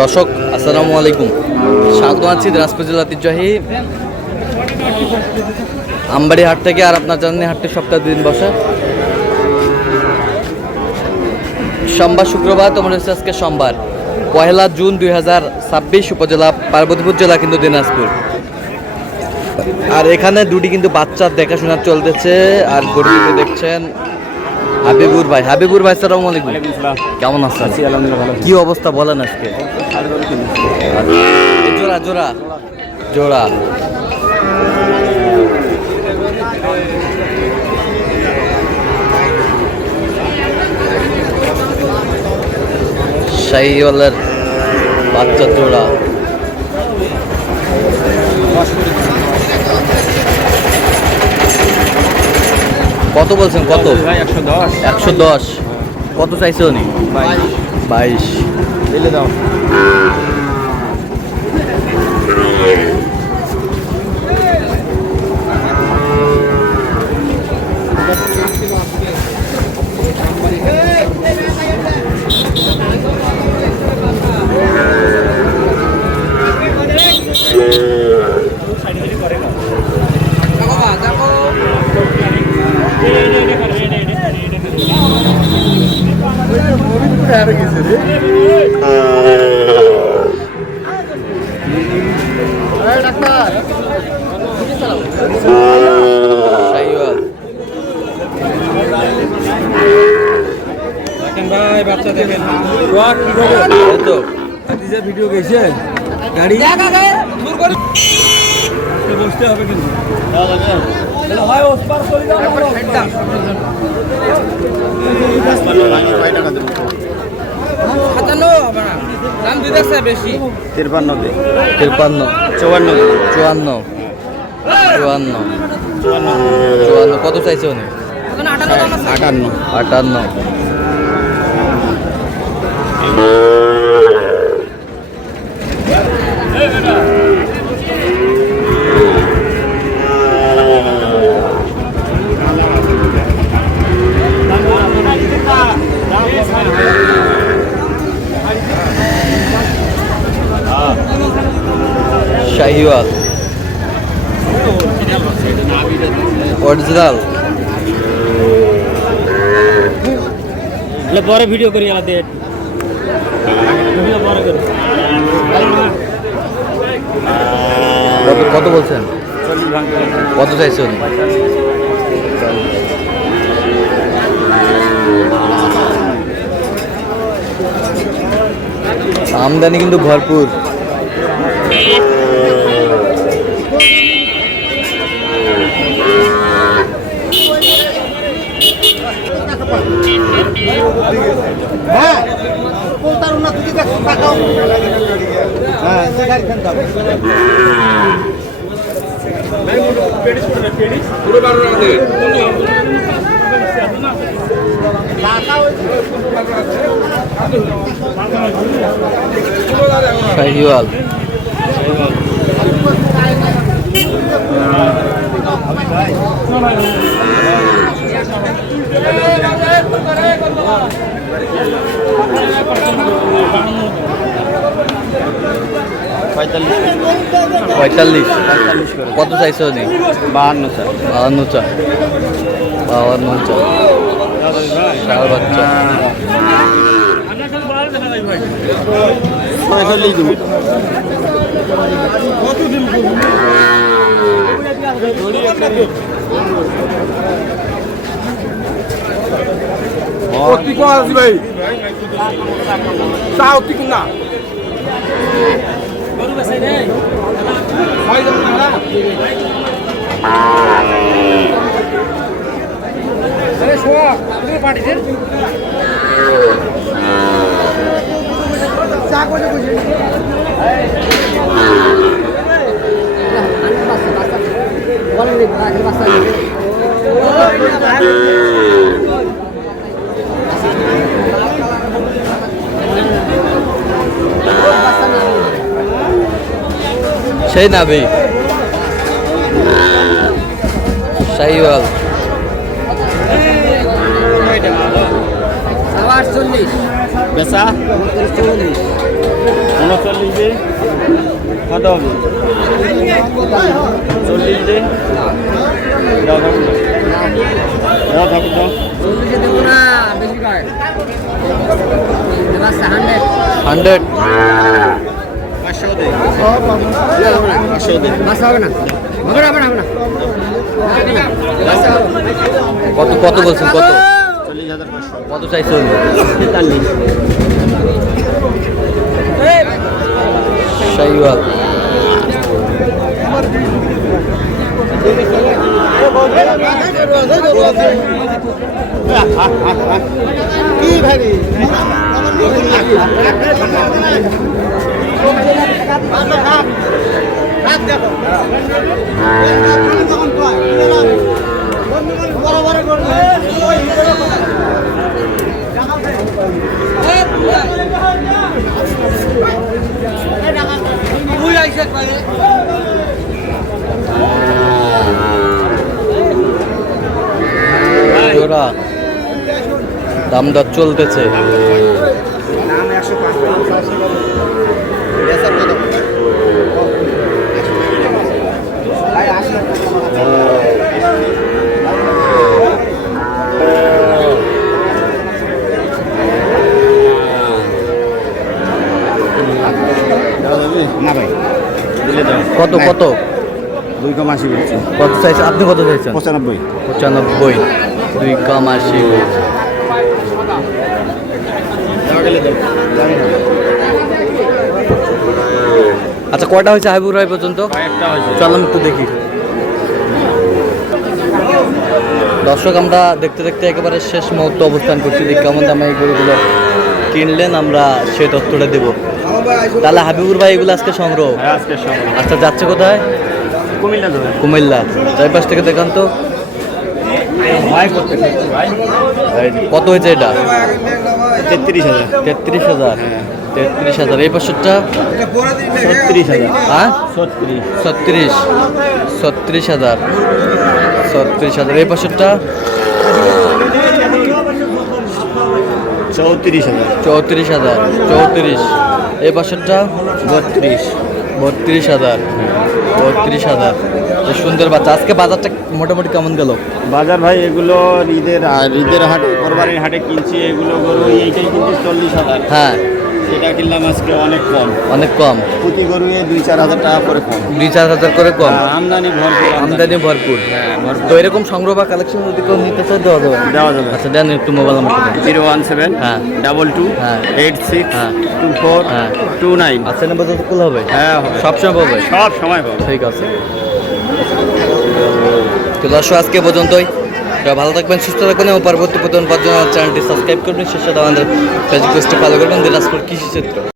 দর্শক আসসালামু আলাইকুম, স্বাগত আছি দিনাজপুর জেলা ঐতিহ্যবাহী আমবাড়ি হাট থেকে। আর আপনার জানেন হাটটি সপ্তাহে 2 দিন বসে, সোমবার শুক্রবার। তোমার হচ্ছে আজকে সোমবার 1 জুন 2026, উপজেলা পার্বতীপুর জেলা কিন্তু দিনাজপুর। আর এখানে দুটি কিন্তু বাচ্চার দেখাশোনা চলতেছে। আর গরুটিতে দেখছেন হাবিবুর ভাই। হাবিবুর ভাই আসসালামু আলাইকুম, কেমন আছেন? কি অবস্থা বলেন আজকে? জোড়া জোড়া জোড়া শাহিওয়ালের বাচ্চা জোড়া। কত বলছেন? কত? 110। কত চাইছে উনি? 22 দিলে দাও। ভিডিও গেছে গাড়ি বসতে হবে কিন্তু বেশি 53 54 কত চাইছে উনি? 58 শাহিওয়াল অরিজিনাল। পরে ভিডিও করি আমাদের কত বলছেন? কত চাইছেন? আমদানি কিন্তু ভরপুর। শাহিওয়াল পঁয়তাল্লিশ। কত চাইছে উনি? 52 চা। ষাঁড় বাচ্চা। ভাই চাও ঠিক না সেই নাবি শাহিওয়াল 48 বেচা 29 উনচল্লিশ দিন কত হবে 40 দিন দাও থাকুন দাও থাকুন দাও 100 500 দে 500 দে কত কত বলছেন কত 40,500 কত চাইছেন 43 শাইওয়াল কি ভাই জোড়া দাম দর চলতেছে না ভাই দিলে দাও কত কত 2,80 বলছি কত চাইছেন আপনি কত চাইছেন 95 95 2,80 আচ্ছা কয়টা হয়েছে হাবিবুর ভাই পর্যন্ত একটা হয়েছে চললাম একটু দেখি দর্শক আমরা দেখতে দেখতে একেবারে শেষ মুহূর্তে অবস্থান করছি যে কেমন দামে এই গরুগুলো কিনলেন আমরা সেই তথ্যটা দেবো তাহলে হাবিবুর ভাই এগুলো আজকে সংগ্রহ হ্যাঁ আজকে সঙ্গে আচ্ছা যাচ্ছে কোথায় কুমিল্লা ধরে কুমিল্লা চারপাশ থেকে দেখান তো ভাই করতে ভাই কত হয়েছে এটা 33,000 33,000 33,000 এই পাশেরটা 36,000 হ্যাঁ 36 36,000 এই পাশেরটা 34,000 34 এই পাশেরটা 32,000 সুন্দর বাচ্চা আজকে বাজারটা মোটামুটি কেমন গেল বাজার ভাই এগুলো ঈদের হাটে কোরবানির হাটে কিনছি এগুলো গরু এইটাই কিনছি 40,000 হ্যাঁ সেটা কিনলাম আজকে অনেক কম অনেক কম প্রতি গরু 2-4 হাজার টাকা করে কম 2-4 করে কম আমদানি ভরপুর আমদানি ভরপুর তো এরকম সংগ্রহ বা কালেকশন যদি কেউ নিতে চায় দেওয়া যাবে দেওয়া যাবে আচ্ছা দেন একটু মোবাইল নাম্বার 017 হ্যাঁ। 22 হ্যাঁ। 86 হ্যাঁ। 24 হ্যাঁ। 29 আচ্ছা নাম্বার যত কুল হবে হ্যাঁ সবসময় পাবে সব সময় পাবো ঠিক আছে তো দর্শক আজকে পর্যন্তই সবাই ভালো থাকবেন সুস্থ থাকবেন এবং পরবর্তী প্রতিদিন পর্যন্ত চ্যানেলটি সাবস্ক্রাইব করবেন শেষে আমাদের ফেসবুক পেজটি ফলো করবেন দিনাজপুর কৃষি ক্ষেত্র।